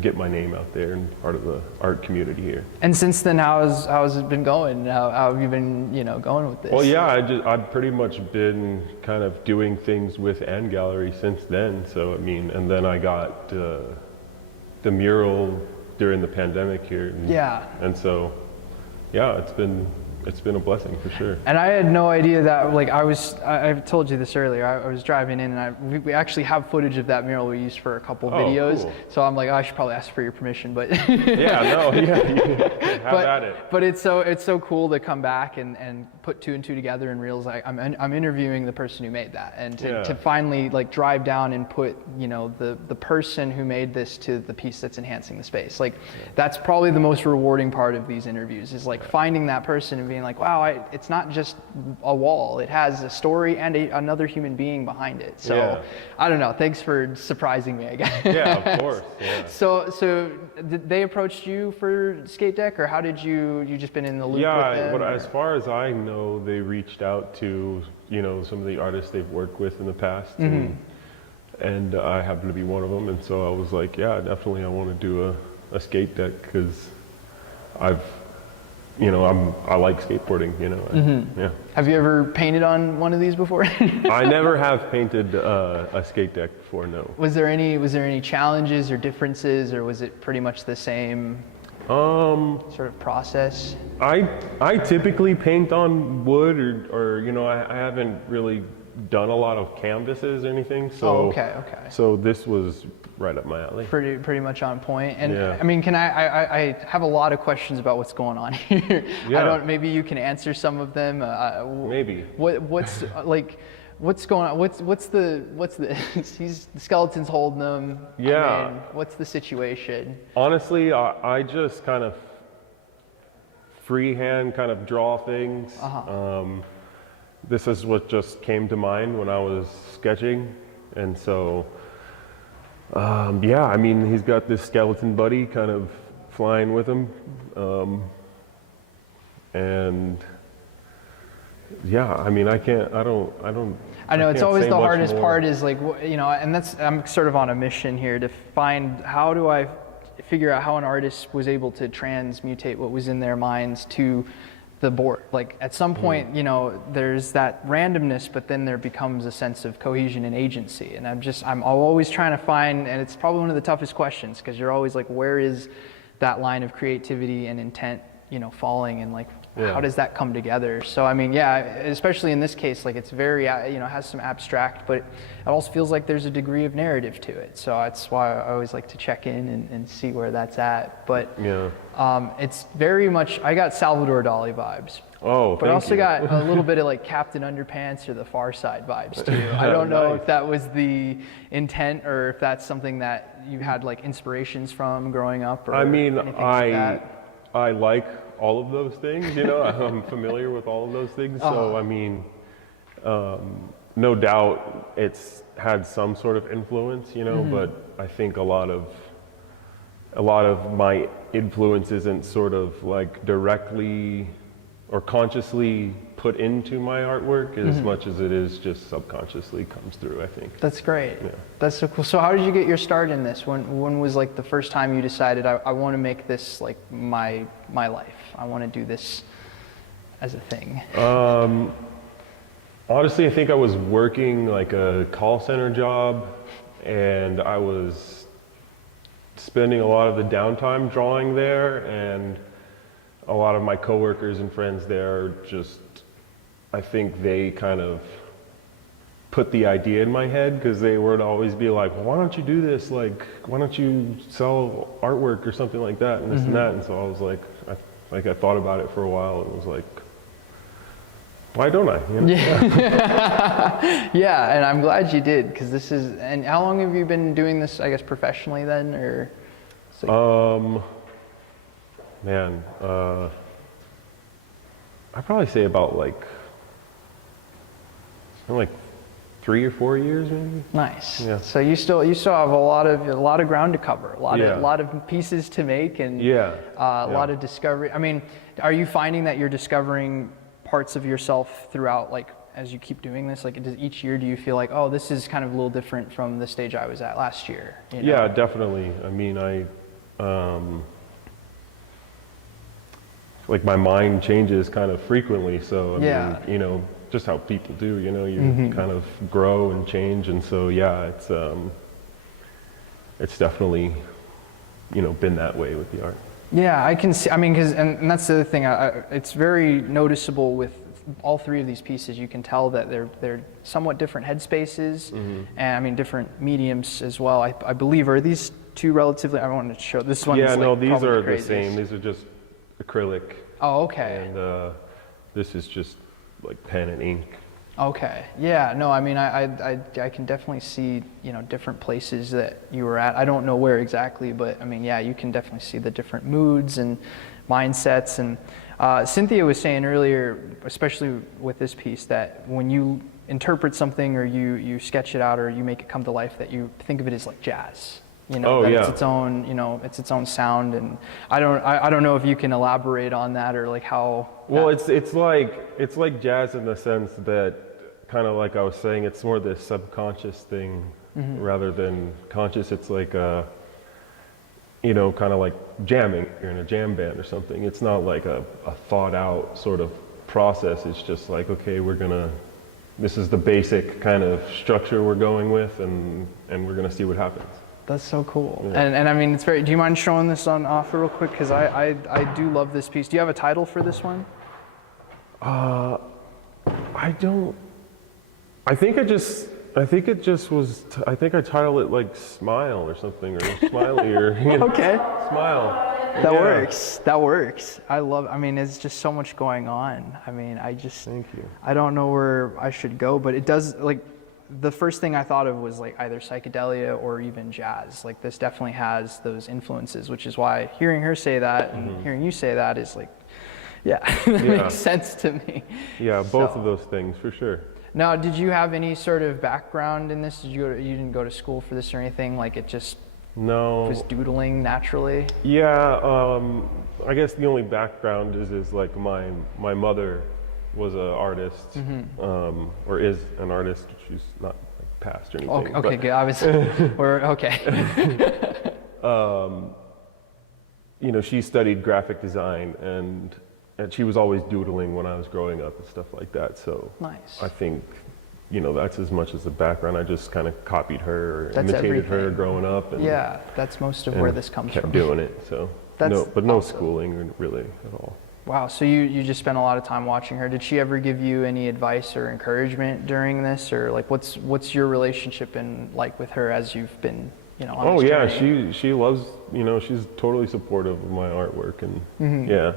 get my name out there and part of the art community here. And since then, how's it been going? How have you been, going with this? Well, yeah, I've pretty much been kind of doing things with Ann Gallery since then. So, I mean, and then I got the mural during the pandemic here. Yeah. And so, yeah, it's been a blessing for sure. And I had no idea that, like, I've told you this earlier, I was driving in and we actually have footage of that mural we used for a couple videos. Cool. So I'm like, I should probably ask for your permission, but Yeah, no, yeah, have at it. But it's so cool to come back and put two and two together and realize I'm interviewing the person who made that, and to finally like drive down and put the person who made this to the piece that's enhancing the space. Like that's probably the most rewarding part of these interviews, is like finding that person and being like, wow, it's not just a wall, it has a story and another human being behind it. So I don't know, thanks for surprising me, I guess. Yeah, of course. Yeah. So did they approached you for Skate Deck, or how did you just been in the loop with them? But as far as I know, they reached out to some of the artists they've worked with in the past, and I happen to be one of them, and so I was like, yeah, definitely I want to do a Skate Deck, because I like skateboarding, yeah. Have you ever painted on one of these before? I never have painted a Skate Deck before, no. Was there any challenges or differences, or was it pretty much the same sort of process? I typically paint on wood, or I haven't really done a lot of canvases or anything, so okay. So this was right up my alley. Pretty much on point. And Yeah. I mean, I have a lot of questions about what's going on here. Yeah. Maybe you can answer some of them. Maybe. What's like, what's going on? What's the the skeleton's holding them. Yeah. I mean, what's the situation? Honestly, I just kind of freehand kind of draw things. This is what just came to mind when I was sketching, and so I mean, he's got this skeleton buddy kind of flying with him, and yeah, I mean, I know it's always the hardest part is like, and I'm sort of on a mission here to find, how do I figure out how an artist was able to transmutate what was in their minds to the board. Like at some point, there's that randomness, but then there becomes a sense of cohesion and agency. And I'm always trying to find, and it's probably one of the toughest questions, because you're always like, where is that line of creativity and intent, falling, and like, how does that come together? So I mean, especially in this case, like it's very, has some abstract, but it also feels like there's a degree of narrative to it. So that's why I always like to check in and see where that's at. But it's very much, I got Salvador Dali vibes. Oh, but I also got a little bit of like Captain Underpants or the Far Side vibes too. I don't know if that was the intent, or if that's something that you had like inspirations from growing up, or anything like that. I like all of those things, I'm familiar with all of those things. So, I mean, no doubt it's had some sort of influence, but I think a lot of my influence isn't sort of like directly or consciously put into my artwork as much as it is just subconsciously comes through, I think. That's great. Yeah. That's so cool. So how did you get your start in this? When was like the first time you decided, I want to make this like my life? I want to do this as a thing. Honestly, I think I was working like a call center job, and I was spending a lot of the downtime drawing there, and a lot of my coworkers and friends there just, I think they kind of put the idea in my head, because they would always be like, well, why don't you do this? Like, why don't you sell artwork or something like that, and this and that. And so I was like, I thought about it for a while and was like, why don't I? Yeah, and I'm glad you did, because this is, and how long have you been doing this, I guess, professionally then, or? Man, I'd probably say about like 3 or 4 years maybe. Nice. Yeah. So you still have a lot of ground to cover, a Yeah. lot of pieces to make, and Yeah. a lot of discovery. I mean, are you finding that you're discovering parts of yourself throughout, like, as you keep doing this? Like, each year, do you feel like, oh, this is kind of a little different from the stage I was at last year? You know? Yeah, definitely. I mean, like my mind changes kind of frequently. So, I Yeah. mean, you know, just how people do, you know, you kind of grow and change. And so, yeah, it's definitely, you know, been that way with the art. Yeah, I can see. I mean, and that's the other thing. It's very noticeable with all three of these pieces. You can tell that they're somewhat different headspaces, and I mean different mediums as well. I believe, are these two relatively? I wanted to show this one. Yeah, no, like these probably are the craziest. same. These are just acrylic, Oh, okay. and this is just like pen and ink. Okay. Yeah. No. I mean, I can definitely see, you know, different places that you were at. I don't know where exactly, but I mean, yeah, you can definitely see the different moods and mindsets. And Cynthia was saying earlier, especially with this piece, that when you interpret something or you sketch it out or you make it come to life, that you think of it as like jazz. You know, Oh, that yeah. it's its own, you know, it's its own sound. And I don't know if you can elaborate on that or like how. Well, it's like jazz in the sense that, kind of like I was saying, it's more this subconscious thing rather than conscious. It's like you know, kind of like jamming. You're in a jam band or something. It's not like a thought out sort of process. It's just like, okay, this is the basic kind of structure we're going with, and we're gonna see what happens. That's so cool. Yeah. And I mean, it's very, do you mind showing this on offer real quick? Because I do love this piece. Do you have a title for this one? I don't. I think it just was. I think I titled it like "Smile" or something, or "Smiley" or you know, Okay. "Smile." That Yeah. works. That works. I mean, it's just so much going on. I mean, Thank you. I don't know where I should go, but it does, like, the first thing I thought of was like either psychedelia or even jazz. Like, this definitely has those influences, which is why hearing her say that and hearing you say that is like, yeah, that Yeah. makes sense to me. Yeah, both So- of those things for sure. Now, did you have any sort of background in this? You didn't go to school for this or anything? Like, it just No. was doodling naturally? Yeah. I guess the only background is like my mother was an artist, or is an artist. She's not like passed or anything. Okay, good. Obviously, we're okay. You know, she studied graphic design, and she was always doodling when I was growing up and stuff like that. So Nice. I think, you know, that's as much as the background. I just kind of copied her, or That's imitated her everything. growing up, and, Yeah, that's most of and where this comes kept from. doing it. So That's no awesome. schooling really at all. Wow, so you just spent a lot of time watching her. Did she ever give you any advice or encouragement during this, or like what's your relationship been like with her as you've been, you know, on Oh this yeah, journey? she loves, you know, she's totally supportive of my artwork, and yeah,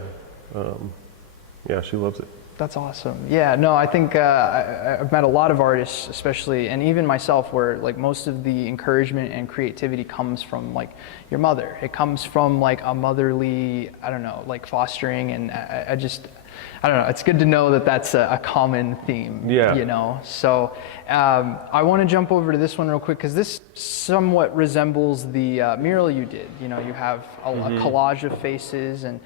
yeah, she loves it. That's awesome. Yeah, no, I think I've met a lot of artists, especially, and even myself, where like most of the encouragement and creativity comes from like your mother. It comes from like a motherly, I don't know, like fostering, and I don't know. It's good to know that that's a common theme. Yeah. You know. So I want to jump over to this one real quick because this somewhat resembles the mural you did. You know, you have a collage of faces, and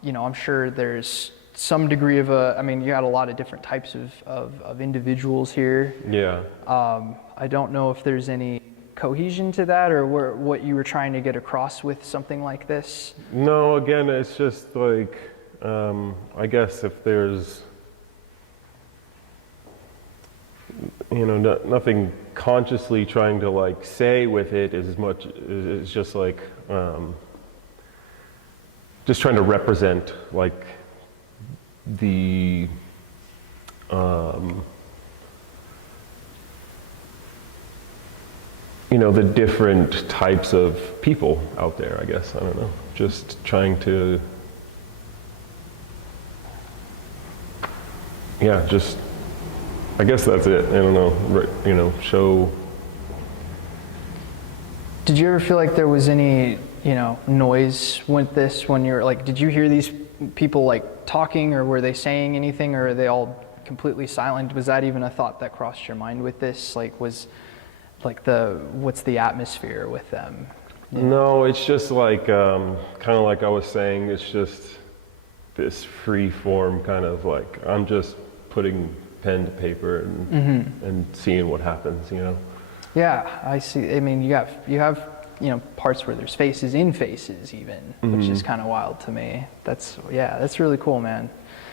you know, I'm sure there's some degree of I mean, you had a lot of different types of individuals here. Yeah. I don't know if there's any cohesion to that or what you were trying to get across with something like this. No, again, it's just like, I guess if there's, you know, nothing consciously trying to like say with it as much, it's just like, just trying to represent like the, you know, the different types of people out there, I guess. I don't know. Just trying to, yeah, just, I guess that's it. I don't know, you know, show. Did you ever feel like there was any, you know, noise with this when you're like, did you hear these people like talking or were they saying anything or are they all completely silent. Was that even a thought that crossed your mind with this? Like, what's the atmosphere with them? No, it's just like, kind of like I was saying, it's just this free form kind of like, I'm just putting pen to paper and seeing what happens, you know? Yeah, I see. I mean, you have parts where there's faces in faces even, which is kind of wild to me. That's really cool, man.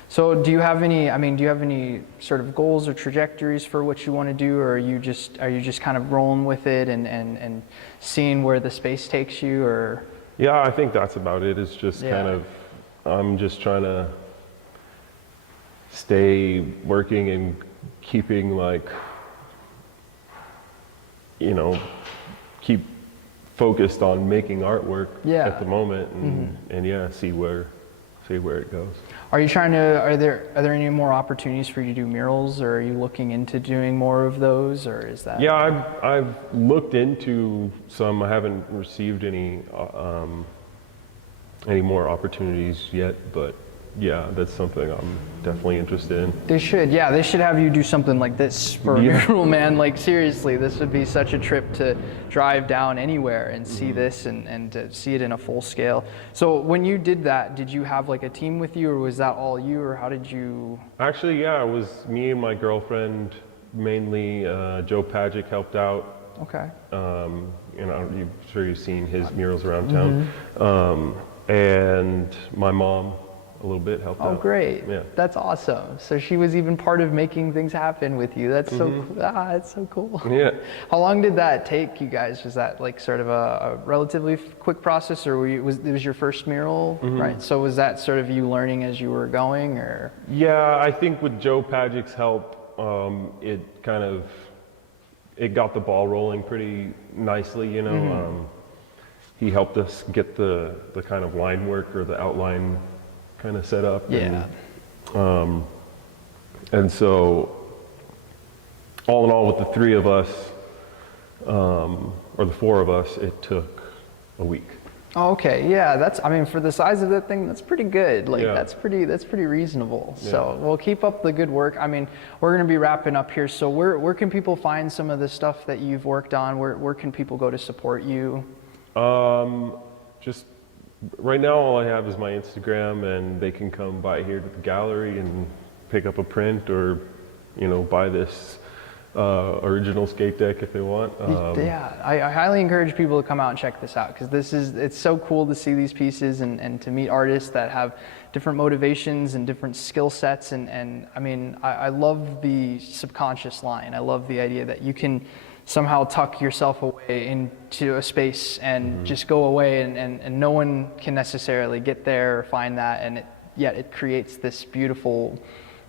So do you have any sort of goals or trajectories for what you want to do, or are you just kind of rolling with it and seeing where the space takes you, or? Yeah, I think that's about it. It's just kind of, I'm just trying to stay working and keeping like, keep focused on making artwork at the moment and see where it goes. Are there any more opportunities for you to do murals, or are you looking into doing more of those, or is that? Yeah, I've looked into some. I haven't received any more opportunities yet, but yeah, that's something I'm definitely interested in. They should have you do something like this for a mural, man. Like seriously, this would be such a trip to drive down anywhere and see this and to see it in a full scale. So when you did that, did you have like a team with you, or was that all you, or how did you? Actually, yeah, it was me and my girlfriend mainly. Joe Pagic helped out. Okay. I'm sure you've seen his murals around town. And my mom a little bit helped out. Oh, great. Yeah. That's awesome. So she was even part of making things happen with you. That's that's so cool. Yeah. How long did that take you guys? Was that like sort of a relatively quick process, or it was your first mural, right? So was that sort of you learning as you were going, or? Yeah, I think with Joe Pagic's help, it got the ball rolling pretty nicely, he helped us get the kind of line work or the outline kind of set up. Yeah. And so all in all, with the three of us, or the four of us, it took a week. Oh, okay, yeah, for the size of that thing, that's pretty good. Like, Yeah. that's pretty reasonable. Yeah. So, well, keep up the good work. I mean, we're gonna be wrapping up here. So where can people find some of the stuff that you've worked on? Where can people go to support you? Just right now, all I have is my Instagram, and they can come by here to the gallery and pick up a print, or, buy this original skate deck if they want. I highly encourage people to come out and check this out, because it's so cool to see these pieces and to meet artists that have different motivations and different skill sets. And I mean, I love the subconscious line. I love the idea that you can somehow tuck yourself away into a space and just go away, and no one can necessarily get there or find that, and yet it creates this beautiful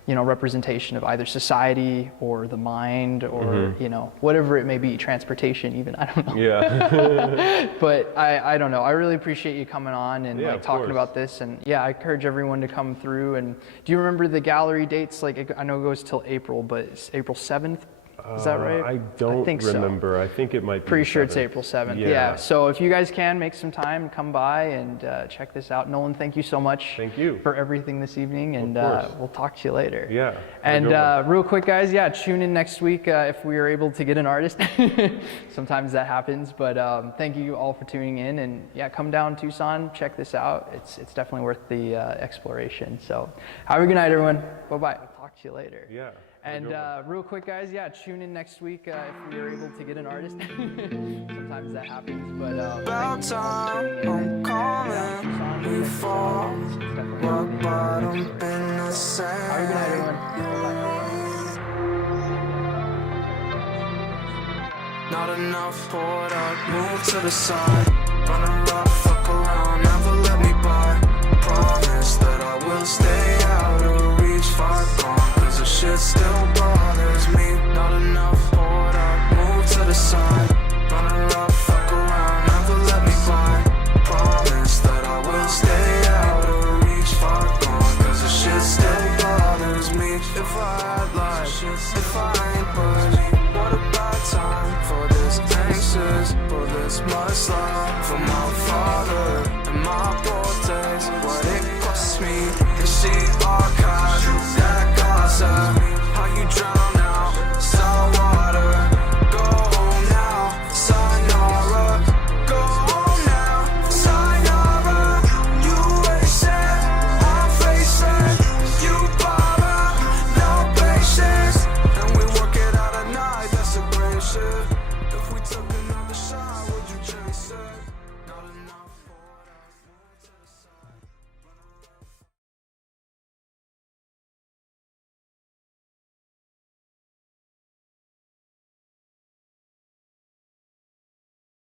representation of either society or the mind, or whatever it may be, transportation even, I don't know. Yeah. But I don't know, I really appreciate you coming on and Yeah, like talking course. about this, and yeah, I encourage everyone to come through. And do you remember the gallery dates? Like, I know it goes till April, but it's April 7th. Is that right? I don't think so. remember. I think it might be. Pretty the sure it's 7th. April 7th. Yeah. Yeah. So if you guys can make some time, come by and check this out. Nolan, thank you so much. Thank you. For everything this evening, and course. we'll talk to you later. Yeah. And real quick, guys, tune in next week if we are able to get an artist. Sometimes that happens, but thank you all for tuning in, and come down Tucson, check this out. It's definitely worth the exploration. So have a good night, everyone. Bye-bye. I'll talk to you later. Yeah. And real quick, guys, tune in next week if we are able to get an artist. Sometimes that happens, but About time I'm coming, we fall, rock bottom in the Have a sand. good night, everyone. Not enough poured up, move to the side, run a rock.